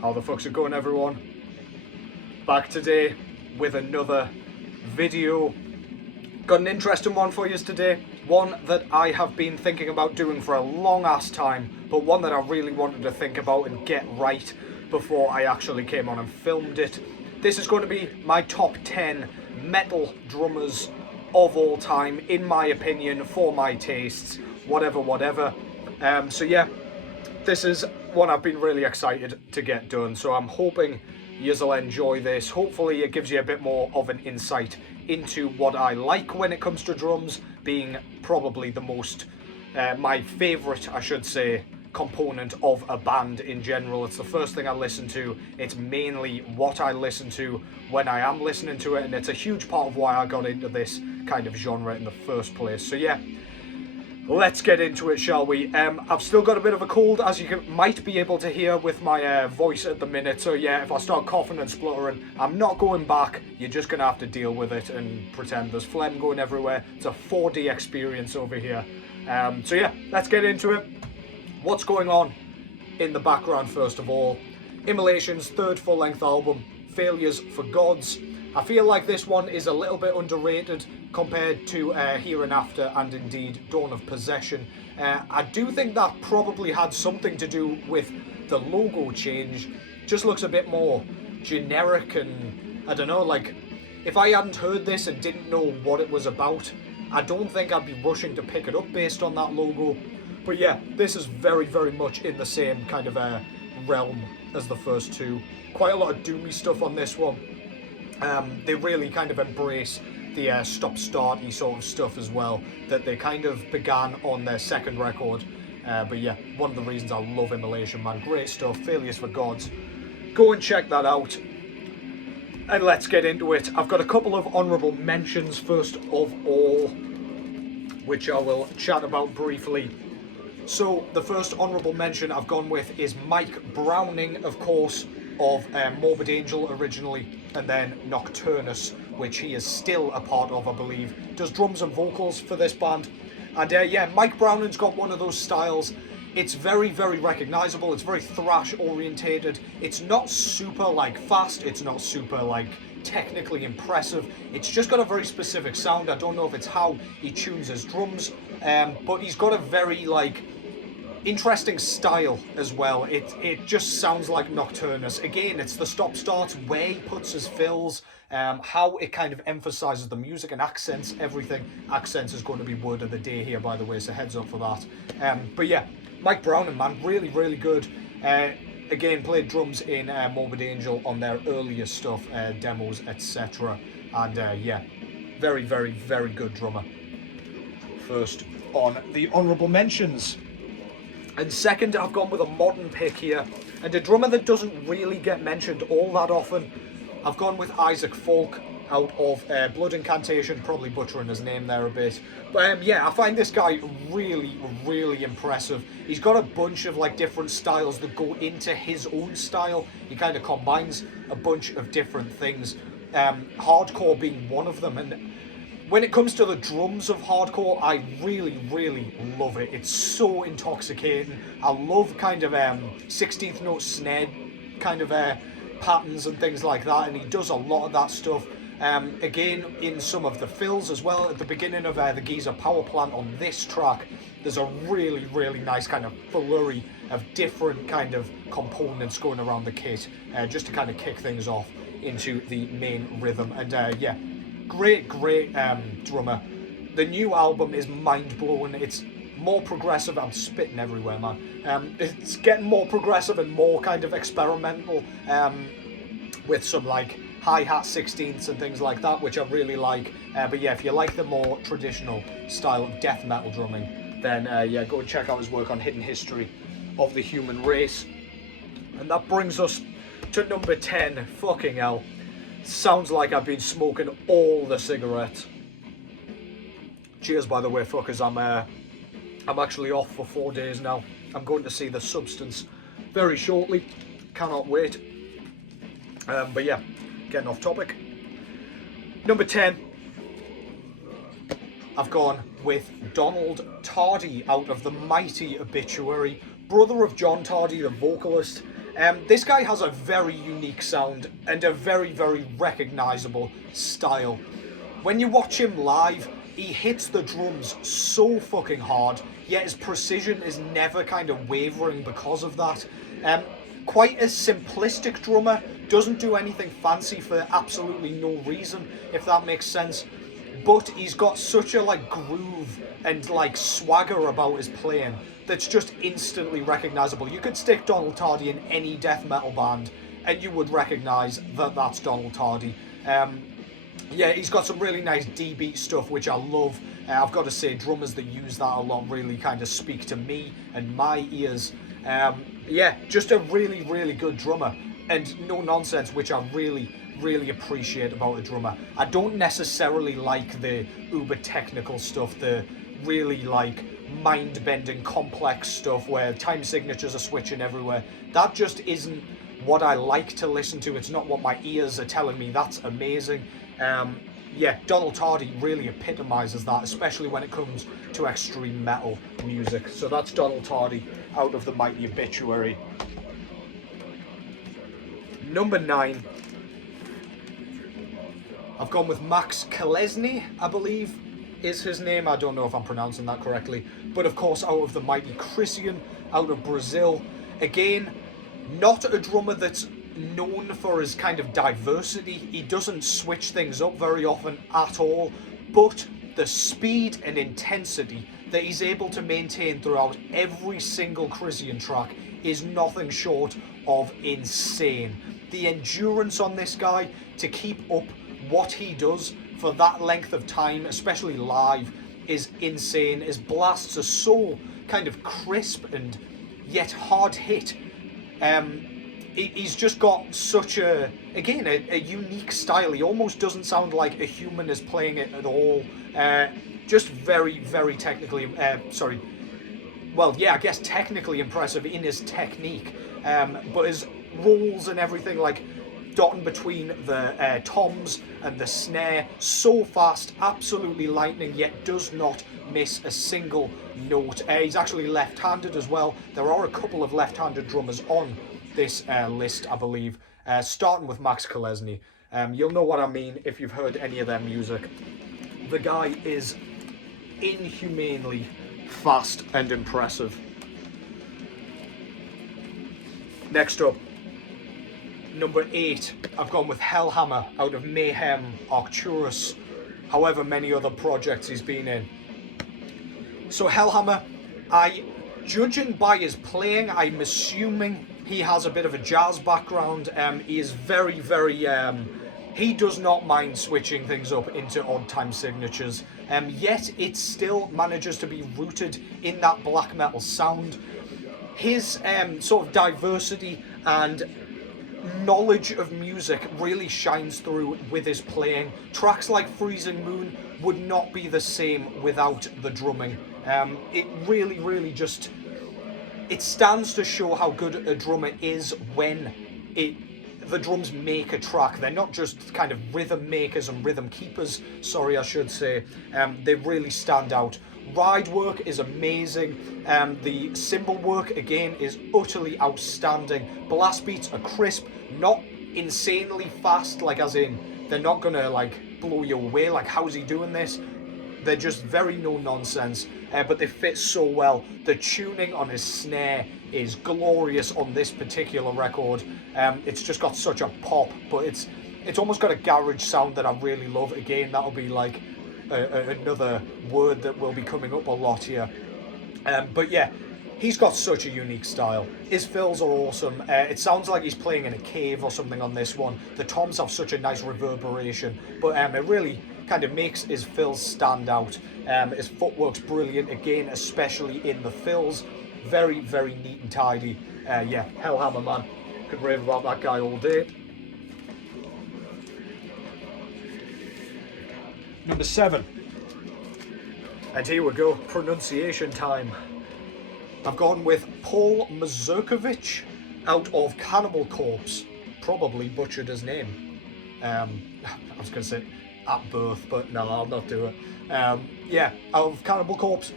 How the fuck's it going, everyone? Back today with another video. Got an interesting one for you today. One that I have been thinking about doing for a long ass time, but one that I really wanted to think about and get right before I actually came on and filmed it. This is going to be my top 10 metal drummers of all time, in my opinion, for my tastes, whatever. So yeah, this is one I've been really excited to get done, so I'm hoping you'll enjoy this. Hopefully it gives you a bit more of an insight into what I like when it comes to drums, being probably the most, my favourite, I should say, component of a band in general. It's the first thing I listen to. It's mainly what I listen to when I am listening to it, and it's a huge part of why I got into this kind of genre in the first place. So yeah, let's get into it, shall we? I've still got a bit of a cold, as you might be able to hear with my voice at the minute. So yeah, if I start coughing and spluttering, I'm not going back. You're just going to have to deal with it and pretend there's phlegm going everywhere. It's a 4D experience over here. So yeah, let's get into it. What's going on in the background, first of all? Immolation's third full-length album, Failures for Gods. I feel like this one is a little bit underrated compared to Here and After and indeed Dawn of Possession. I do think that probably had something to do with the logo change. Just looks a bit more generic, and I don't know, like, if I hadn't heard this and didn't know what it was about, I don't think I'd be rushing to pick it up based on that logo. But yeah, this is very much in the same kind of realm as the first two. Quite a lot of doomy stuff on this one. They really kind of embrace the stop-starty sort of stuff as well that they kind of began on their second record. But yeah, one of the reasons I love Immolation, man. Great stuff. Failures for Gods. Go and check that out. And let's get into it. I've got a couple of honourable mentions first of all, which I will chat about briefly. So the first honourable mention I've gone with is Mike Browning, of course, of Morbid Angel originally, and then Nocturnus, which he is still a part of, I believe. Does drums and vocals for this band. And yeah, Mike Browning's got one of those styles. It's very recognisable. It's very thrash orientated. It's not super like fast. It's not super like technically impressive. It's just got a very specific sound. I don't know if it's how he tunes his drums, but he's got a very like interesting style as well. It just sounds like Nocturnus. Again, it's the stop-starts, where he puts his fills, how it kind of emphasises the music and accents everything. Accents is going to be word of the day here, by the way, so heads up for that. But yeah, Mike Browning, man, really good. Again, played drums in Morbid Angel on their earlier stuff, demos, etc. And yeah, very good drummer. First on the honourable mentions. And second, I've gone with a modern pick here, and a drummer that doesn't really get mentioned all that often. I've gone with Isaac Falk out of Blood Incantation, probably butchering his name there a bit. But yeah, I find this guy really impressive. He's got a bunch of like different styles that go into his own style. He kind of combines a bunch of different things, hardcore being one of them. And when it comes to the drums of hardcore, I really love it. It's so intoxicating. I love kind of 16th note snare kind of patterns and things like that, and he does a lot of that stuff. Again, in some of the fills as well. At the beginning of the Geezer Power Plant on this track, there's a really nice kind of flurry of different kind of components going around the kit, just to kind of kick things off into the main rhythm. And yeah, great drummer. The new album is mind-blowing. It's more progressive. I'm spitting everywhere, man. It's getting more progressive and more kind of experimental, with some like hi-hat 16ths and things like that, which I really like. But yeah, if you like the more traditional style of death metal drumming, then yeah, go and check out his work on Hidden History of the Human Race. And that brings us to number 10. Fucking hell. Sounds like I've been smoking all the cigarettes. Cheers, by the way, fuckers. I'm actually off for 4 days now. I'm going to see The Substance very shortly. Cannot wait. But yeah, getting off topic. Number 10. I've gone with Donald Tardy out of the mighty Obituary. Brother of John Tardy, the vocalist. This guy has a very unique sound and a very, very recognisable style. When you watch him live, he hits the drums so fucking hard, yet his precision is never kind of wavering because of that. Quite a simplistic drummer, doesn't do anything fancy for absolutely no reason, if that makes sense. But he's got such a like groove and like swagger about his playing that's just instantly recognisable. You could stick Donald Tardy in any death metal band and you would recognise that that's Donald Tardy. Yeah, he's got some really nice D-beat stuff, which I love. I've got to say, drummers that use that a lot really kind of speak to me and my ears. Yeah, just a really, really good drummer. And no nonsense, which I really, really appreciate about a drummer. I don't necessarily like the uber technical stuff, the really like mind-bending complex stuff where time signatures are switching everywhere. That just isn't what I like to listen to. It's not what my ears are telling me that's amazing. Yeah, Donald Tardy really epitomises that, especially when it comes to extreme metal music. So that's Donald Tardy out of the Mighty Obituary. Number 9, I've gone with Max Kolesny, I believe is his name. I don't know if I'm pronouncing that correctly. But of course, out of the Mighty Christian, out of Brazil. Again, not a drummer that's known for his kind of diversity. He doesn't switch things up very often at all. But the speed and intensity that he's able to maintain throughout every single Christian track is nothing short of insane. The endurance on this guy to keep up what he does for that length of time, especially live, is insane. His blasts are so kind of crisp and yet hard hit. He's just got such a unique style. He almost doesn't sound like a human is playing it at all. Just very, very technically, I guess technically impressive in his technique. But his rolls and everything, like dotting between the toms and the snare, so fast, absolutely lightning, yet does not miss a single note. He's actually left-handed as well. There are a couple of left-handed drummers on this list, I believe, starting with Max Kolesny. You'll know what I mean if you've heard any of their music. The guy is inhumanely fast and impressive. Next up, number 8, I've gone with Hellhammer out of Mayhem, Arcturus, however many other projects he's been in. So Hellhammer, judging by his playing, I'm assuming he has a bit of a jazz background. He is very, very, he does not mind switching things up into odd time signatures, yet it still manages to be rooted in that black metal sound. His sort of diversity and knowledge of music really shines through with his playing. Tracks like Freezing Moon would not be the same without the drumming. It really, really just, it stands to show how good a drummer is when the drums make a track. They're not just kind of rhythm makers and rhythm keepers, I should say. They really stand out. Ride work is amazing. The cymbal work, again, is utterly outstanding. Blast beats are crisp, not insanely fast, like as in, they're not gonna like blow you away, like how's he doing this? They're just very no nonsense, but they fit so well. The tuning on his snare is glorious on this particular record. It's just got such a pop, but it's almost got a garage sound that I really love. Again, that'll be like another word that will be coming up a lot here. But yeah, he's got such a unique style. His fills are awesome. It sounds like he's playing in a cave or something on this one. The toms have such a nice reverberation, but it really kind of makes his fills stand out. His footwork's brilliant, again, especially in the fills. Very, very neat and tidy. Yeah, Hellhammer, man. Could rave about that guy all day. Number 7. And here we go, pronunciation time. I've gone with Paul Mazurkovic out of Cannibal Corpse. Probably butchered his name. I was going to say at birth, but no, I'll not do it. Yeah, out of Cannibal Corpse.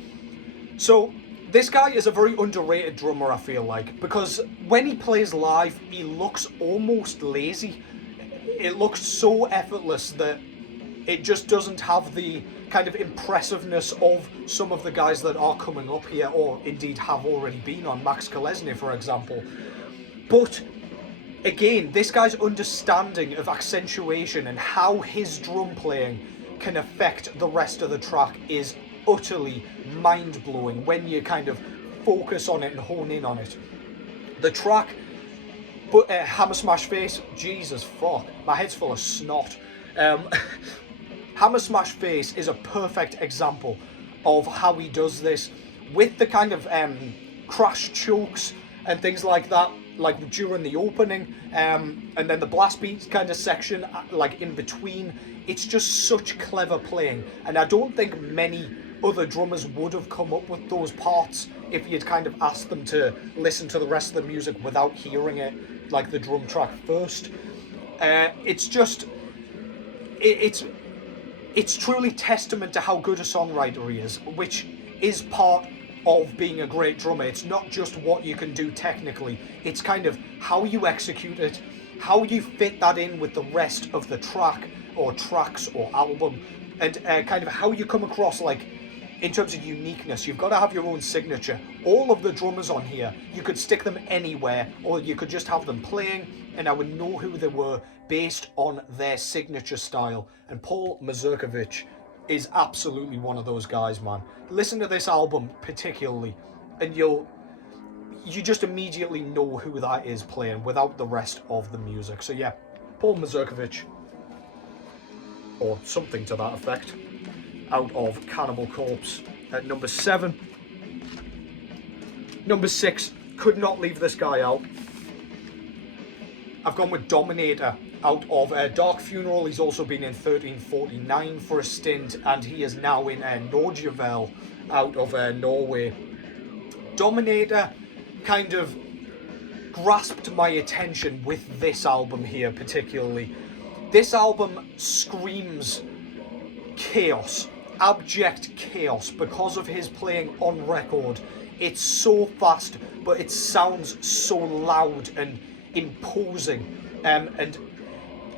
So, This guy is a very underrated drummer, I feel like, because when he plays live, he looks almost lazy. It looks so effortless that it just doesn't have the kind of impressiveness of some of the guys that are coming up here, or indeed have already been on, Max Kolesny, for example. But again, this guy's understanding of accentuation and how his drum playing can affect the rest of the track is utterly mind-blowing when you kind of focus on it and hone in on it. The track, but Hammer Smash Face, Jesus fuck, my head's full of snot. Hammer Smash Face is a perfect example of how he does this with the kind of crash chokes and things like that, like during the opening, and then the blast beat kind of section, like in between. It's just such clever playing, and I don't think many other drummers would have come up with those parts if you'd kind of asked them to listen to the rest of the music without hearing it, like the drum track first. It's truly testament to how good a songwriter he is, which is part of being a great drummer. It's not just what you can do technically, it's kind of how you execute it, how you fit that in with the rest of the track or tracks or album, and kind of how you come across, like, in terms of uniqueness. You've got to have your own signature. All of the drummers on here, you could stick them anywhere, or you could just have them playing and I would know who they were based on their signature style. And Paul Mazurkiewicz is absolutely one of those guys, man. Listen to this album particularly, and you just immediately know who that is playing without the rest of the music. So yeah, Paul Mazurkiewicz, or something to that effect, out of Cannibal Corpse at number 7. Number 6, could not leave this guy out. I've gone with Dominator out of Dark Funeral. He's also been in 1349 for a stint, and he is now in Nordjylland out of Norway. Dominator kind of grasped my attention with this album here particularly. This album screams chaos, abject chaos, because of his playing on record. It's so fast, but it sounds so loud and imposing, and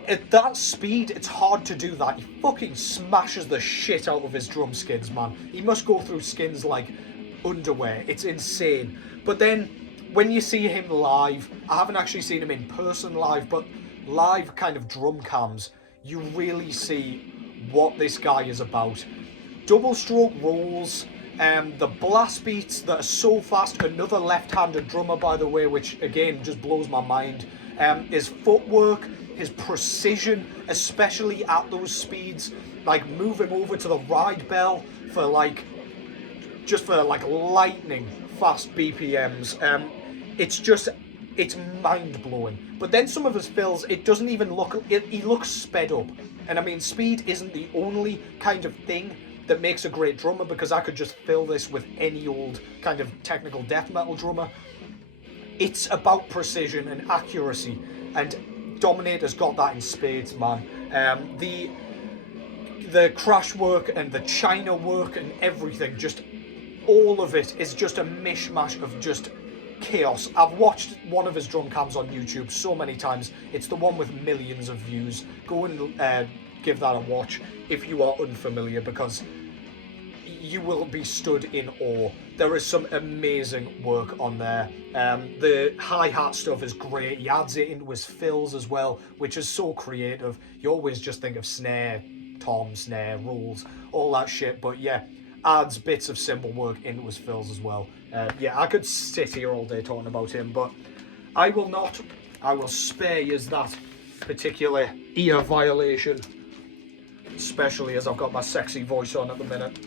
at that speed it's hard to do that. He fucking smashes the shit out of his drum skins, man. He must go through skins like underwear. It's insane. But then when you see him live, I haven't actually seen him in person live, but live kind of drum cams, you really see what this guy is about. Double stroke rolls, the blast beats that are so fast. Another left-handed drummer, by the way, which again just blows my mind. His footwork, his precision, especially at those speeds, like moving over to the ride bell for like lightning fast BPMs. It's mind-blowing. But then some of his fills, it doesn't even look, he looks sped up. And I mean, speed isn't the only kind of thing that makes a great drummer, because I could just fill this with any old kind of technical death metal drummer. It's about precision and accuracy, and Dominator's got that in spades, man. The crash work and the China work and everything, just all of it is just a mishmash of just chaos. I've watched one of his drum cams on YouTube so many times. It's the one with millions of views. Go and give that a watch if you are unfamiliar, because you will be stood in awe. There is some amazing work on there. The hi-hat stuff is great. He adds it into his fills as well, which is so creative. You always just think of snare, tom, snare, rolls, all that shit, but yeah, adds bits of cymbal work into his fills as well. Yeah, I could sit here all day talking about him, but I will not. I will spare you that particular ear violation, especially as I've got my sexy voice on at the minute.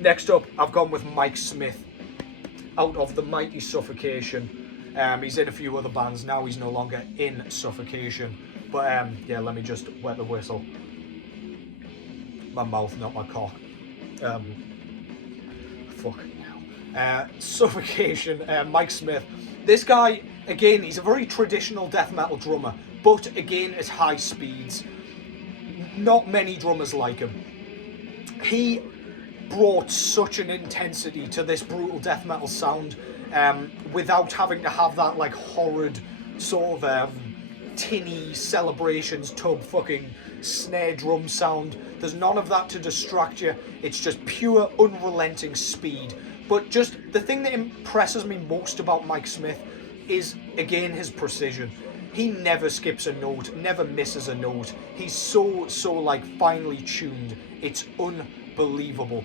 Next up, I've gone with Mike Smith out of the Mighty Suffocation. He's in a few other bands now. He's no longer in Suffocation, but yeah, let me just wet the whistle. My mouth, not my cock. Fucking hell. Suffocation, Mike Smith. This guy, again, he's a very traditional death metal drummer, but again, at high speeds. Not many drummers like him. He brought such an intensity to this brutal death metal sound without having to have that like horrid sort of tinny Celebrations tub fucking snare drum sound. There's none of that to distract you. It's just pure unrelenting speed. But just the thing that impresses me most about Mike Smith is, again, his precision. He never skips a note, never misses a note. He's so like finely tuned. It's unbelievable.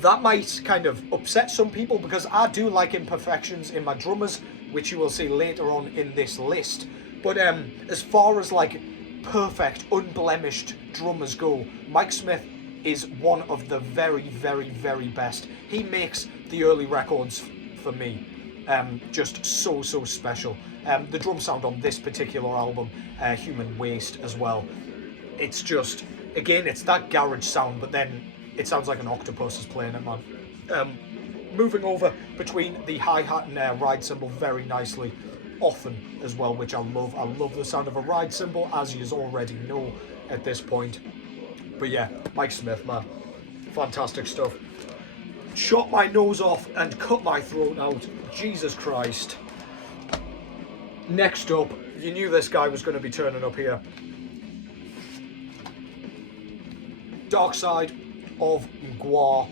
That might kind of upset some people because I do like imperfections in my drummers, which you will see later on in this list. But as far as like perfect, unblemished drummers go, Mike Smith is one of the very, very, very best. He makes the early records for me just so special. The drum sound on this particular album, Human Waste as well, it's just, again, it's that garage sound, but then it sounds like an octopus is playing it, man. Moving over between the hi-hat and ride cymbal very nicely, often as well, which I love. I love the sound of a ride cymbal, as you already know at this point. But yeah, Mike Smith, man, fantastic stuff. Shot my nose off and cut my throat out. Jesus Christ. Next up, you knew this guy was going to be turning up here. Dark Side of Mgła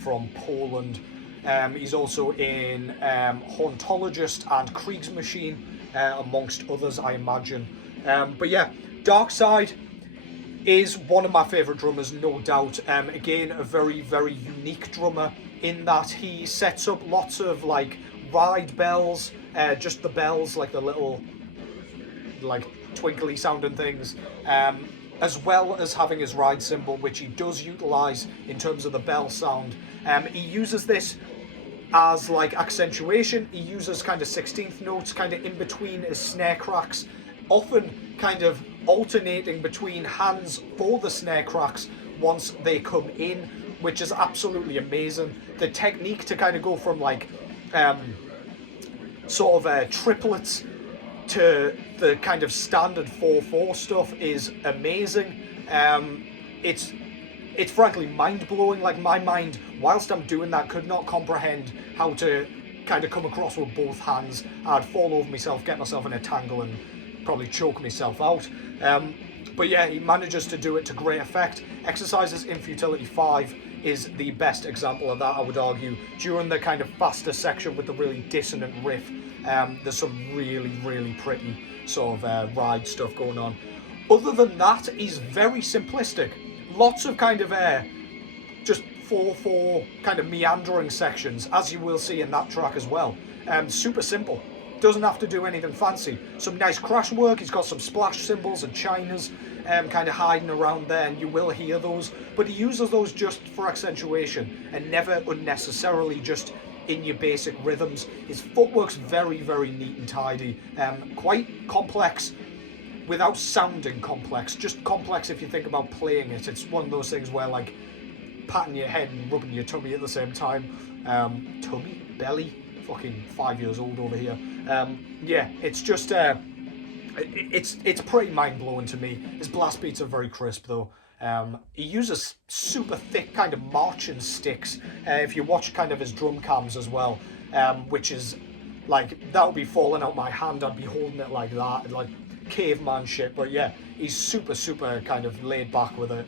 from Poland. He's also in Hauntologist and Kriegsmaschine, amongst others, I imagine. But yeah, Dark Side is one of my favourite drummers, no doubt. Again, a very, very unique drummer in that he sets up lots of like ride bells, just the bells, like the little like twinkly sounding things, as well as having his ride cymbal, which he does utilise in terms of the bell sound. He uses this as like accentuation. He uses kind of 16th notes kind of in between his snare cracks, often kind of alternating between hands for the snare cracks once they come in, which is absolutely amazing. The technique to kind of go from like sort of triplets to the kind of standard 4/4 stuff is amazing. It's frankly mind-blowing. Like, my mind, whilst I'm doing that, could not comprehend how to kind of come across with both hands. I'd fall over myself, get myself in a tangle, and probably choke myself out. But yeah, he manages to do it to great effect. Exercises in Futility 5 is the best example of that, I would argue. During the kind of faster section with the really dissonant riff, there's some really, really pretty sort of ride stuff going on. Other than that, he's very simplistic. Lots of kind of just 4/4 kind of meandering sections, as you will see in that track as well. Super simple. Doesn't have to do anything fancy. Some nice crash work. He's got some splash cymbals and chinas kind of hiding around there, and you will hear those. But he uses those just for accentuation and never unnecessarily just in your basic rhythms. His footwork's very, very neat and tidy. Quite complex without sounding complex. Just complex if you think about playing it. It's one of those things where, like, patting your head and rubbing your tummy at the same time. Tummy? Belly? Fucking 5 years old over here. Yeah, it's just it's pretty mind-blowing to me. His blast beats are very crisp though. He uses super thick kind of marching sticks. If you watch kind of his drum cams as well, which is like, that would be falling out my hand. I'd be holding it like that, like caveman shit. But yeah, he's super kind of laid back with it.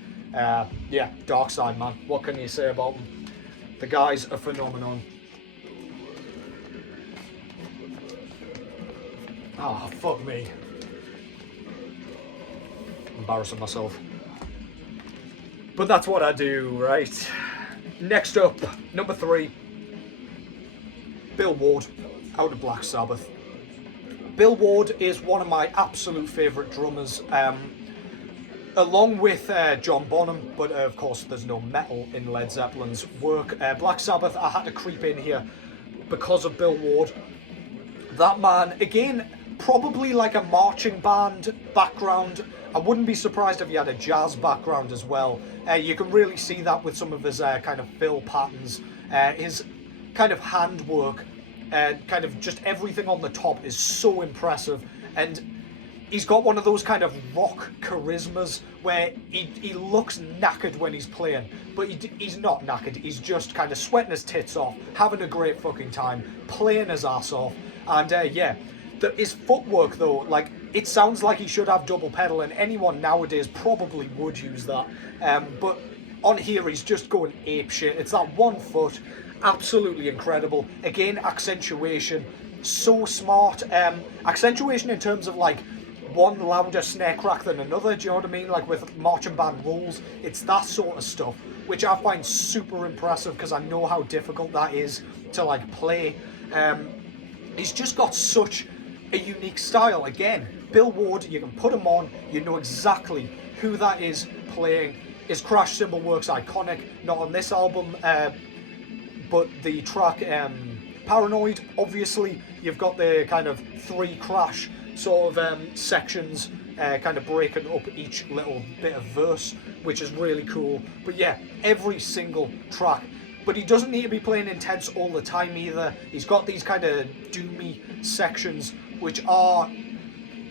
Yeah, Dark Side, man. What can you say about him? The guy's a phenomenon. Oh, fuck me. Embarrassing myself. But that's what I do, right? Next up, number 3. Bill Ward, out of Black Sabbath. Bill Ward is one of my absolute favourite drummers, along with John Bonham, but of course there's no metal in Led Zeppelin's work. Black Sabbath, I had to creep in here because of Bill Ward. That man, again, probably like a marching band background. I wouldn't be surprised if he had a jazz background as well. You can really see that with some of his kind of fill patterns. His kind of handwork, kind of just everything on the top is so impressive. And he's got one of those kind of rock charismas where he looks knackered when he's playing, but he's not knackered. He's just kind of sweating his tits off, having a great fucking time, playing his ass off. And yeah, his footwork though, like, it sounds like he should have double pedal, and anyone nowadays probably would use that. But on here, he's just going ape shit. It's that 1 foot, absolutely incredible. Again, accentuation, so smart. Accentuation in terms of like one louder snare crack than another, do you know what I mean? Like with marching band rules, it's that sort of stuff, which I find super impressive because I know how difficult that is to like play. He's just got such a unique style. Again, Bill Ward, you can put him on, you know exactly who that is playing. His crash cymbal works iconic, not on this album, but the track Paranoid, obviously, you've got the kind of 3 crash sort of sections, kind of breaking up each little bit of verse, which is really cool. But yeah, every single track. But he doesn't need to be playing intense all the time either. He's got these kind of doomy sections, which are,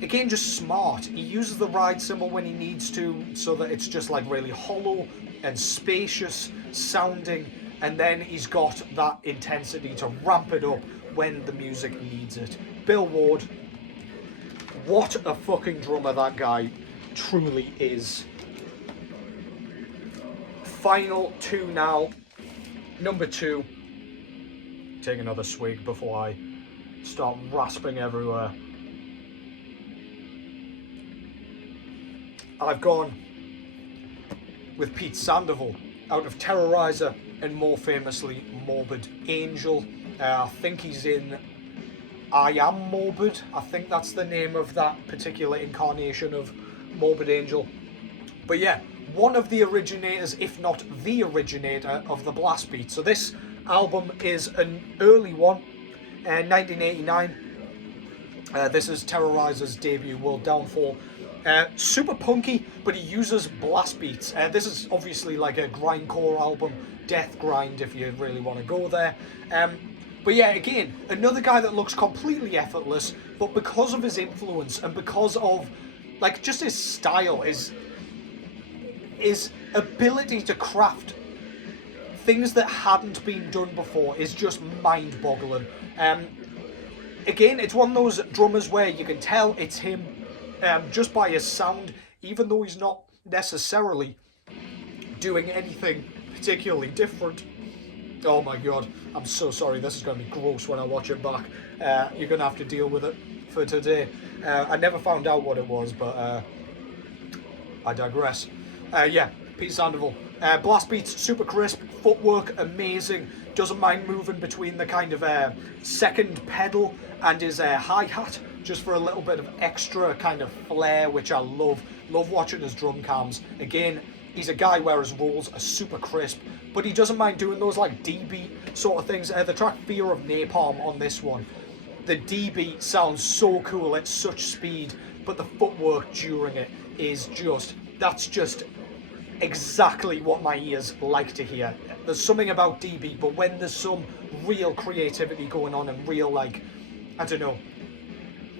again, just smart. He uses the ride cymbal when he needs to, so that it's just like really hollow and spacious sounding, and then he's got that intensity to ramp it up when the music needs it. Bill Ward, what a fucking drummer that guy truly is. Final 2 now. Number 2. Take another swig before I start rasping everywhere. I've gone with Pete Sandoval out of Terrorizer and more famously Morbid Angel. I think he's in I Am Morbid. I think that's the name of that particular incarnation of Morbid Angel. But yeah, one of the originators, if not the originator, of the blast beat. So this album is an early one, 1989. This is Terrorizer's debut, World Downfall. Super punky, but he uses blast beats. This is obviously like a grindcore album, death grind if you really want to go there. But yeah, again, another guy that looks completely effortless, but because of his influence and because of like just his style, his ability to craft things that hadn't been done before is just mind-boggling. Again, it's one of those drummers where you can tell it's him just by his sound, even though he's not necessarily doing anything particularly different. Oh my god, I'm so sorry, this is going to be gross when I watch it back. You're going to have to deal with it for today. I never found out what it was, but I digress. Yeah, Pete Sandoval. Blast beats, super crisp, footwork amazing, doesn't mind moving between the kind of second pedal and his hi-hat, just for a little bit of extra kind of flair, which I love. Love watching his drum cams. Again, he's a guy where his rolls are super crisp, but he doesn't mind doing those like D-beat sort of things. The track Fear of Napalm on this one, the D-beat sounds so cool at such speed, but the footwork during it is just, that's just exactly what my ears like to hear. There's something about D-beat, but when there's some real creativity going on and real, like, I don't know,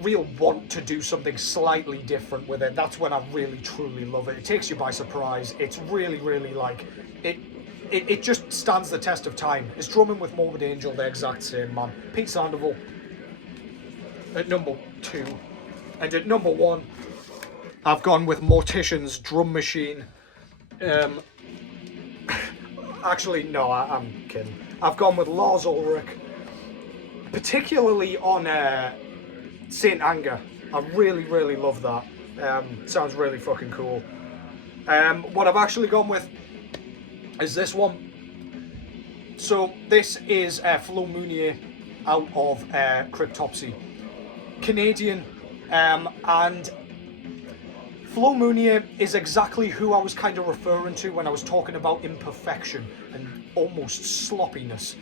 real want to do something slightly different with it, that's when I really truly love it. It takes you by surprise. It's really, really like, it just stands the test of time. It's drumming with Morbid Angel, the exact same, man. Pete Sandoval at number 2. And at number 1, I've gone with Mortician's Drum Machine. Actually, no, I'm kidding. I've gone with Lars Ulrich, particularly on Saint Anger. I really, really love that. Sounds really fucking cool. What I've actually gone with is this one. So this is Flo Mounier out of Cryptopsy. Canadian, and Flo Mounier is exactly who I was kind of referring to when I was talking about imperfection and almost sloppiness.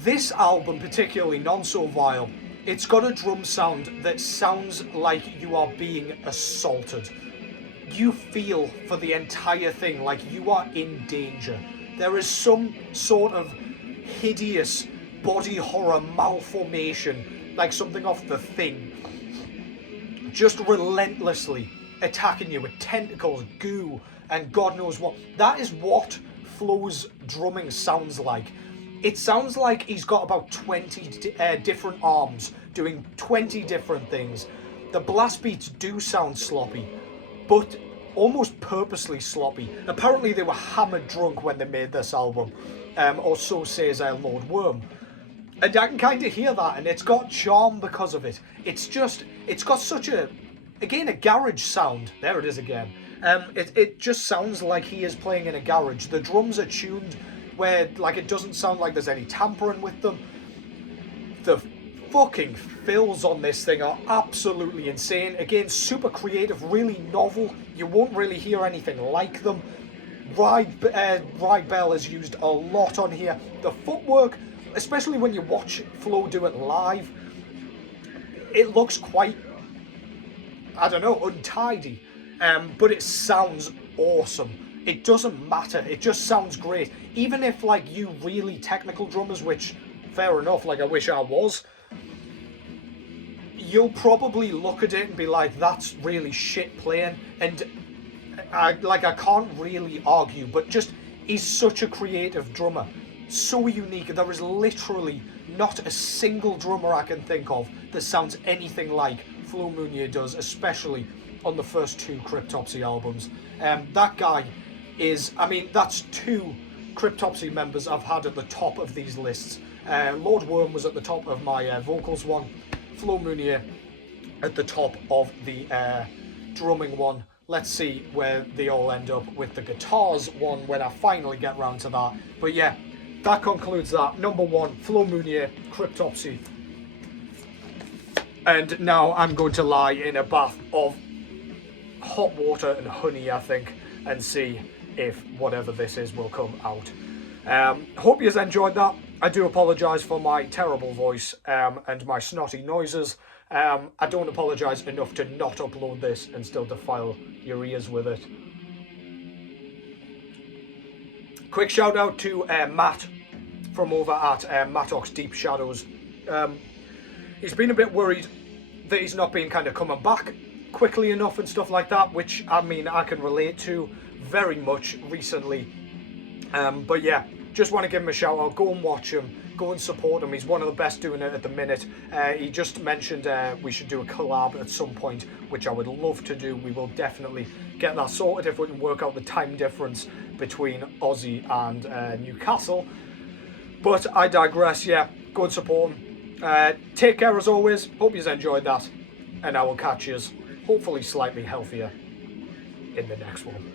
This album, particularly Non So Vile, it's got a drum sound that sounds like you are being assaulted. You feel for the entire thing like you are in danger. There is some sort of hideous body horror malformation, like something off The Thing, just relentlessly attacking you with tentacles, goo, and God knows what. That is what Flo's drumming sounds like. It sounds like he's got about 20 different arms doing 20 different things. The blast beats do sound sloppy, but almost purposely sloppy. Apparently they were hammered drunk when they made this album, or so says Lord Worm. And I can kind of hear that, and it's got charm because of it. It's got such a garage sound. There it is again. It just sounds like he is playing in a garage. The drums are tuned where, like, it doesn't sound like there's any tampering with them. The fucking fills on this thing are absolutely insane. Again, super creative, really novel. You won't really hear anything like them. Ride Bell is used a lot on here. The footwork, especially when you watch Flo do it live, it looks quite, I don't know, untidy. But it sounds awesome. It doesn't matter. It just sounds great. Even if, like, you really technical drummers, which, fair enough, like, I wish I was, you'll probably look at it and be like, that's really shit playing. And I can't really argue, but just, he's such a creative drummer. So unique. There is literally not a single drummer I can think of that sounds anything like Flo Munier does, especially on the first two Cryptopsy albums. That guy is, I mean, that's two Cryptopsy members I've had at the top of these lists. Lord Worm was at the top of my vocals one. Flo Munier at the top of the drumming one. Let's see where they all end up with the guitars one when I finally get round to that. But yeah, that concludes that. Number one, Flo Munier, Cryptopsy. And now I'm going to lie in a bath of hot water and honey, I think, and see if whatever this is will come out. Hope you enjoyed that. I do apologise for my terrible voice and my snotty noises. I don't apologise enough to not upload this and still defile your ears with it. Quick shout out to Matt from over at Mattox Deep Shadows. He's been a bit worried that he's not been kind of coming back quickly enough and stuff like that, which, I mean, I can relate to very much recently. But yeah, just want to give him a shout out. Go and watch him, go and support him. He's one of the best doing it at the minute. He just mentioned we should do a collab at some point, which I would love to do. We will definitely get that sorted if we can work out the time difference between Aussie and Newcastle. But I digress. Yeah, go and support him. Take care as always. Hope you enjoyed that, and I will catch you hopefully slightly healthier in the next one.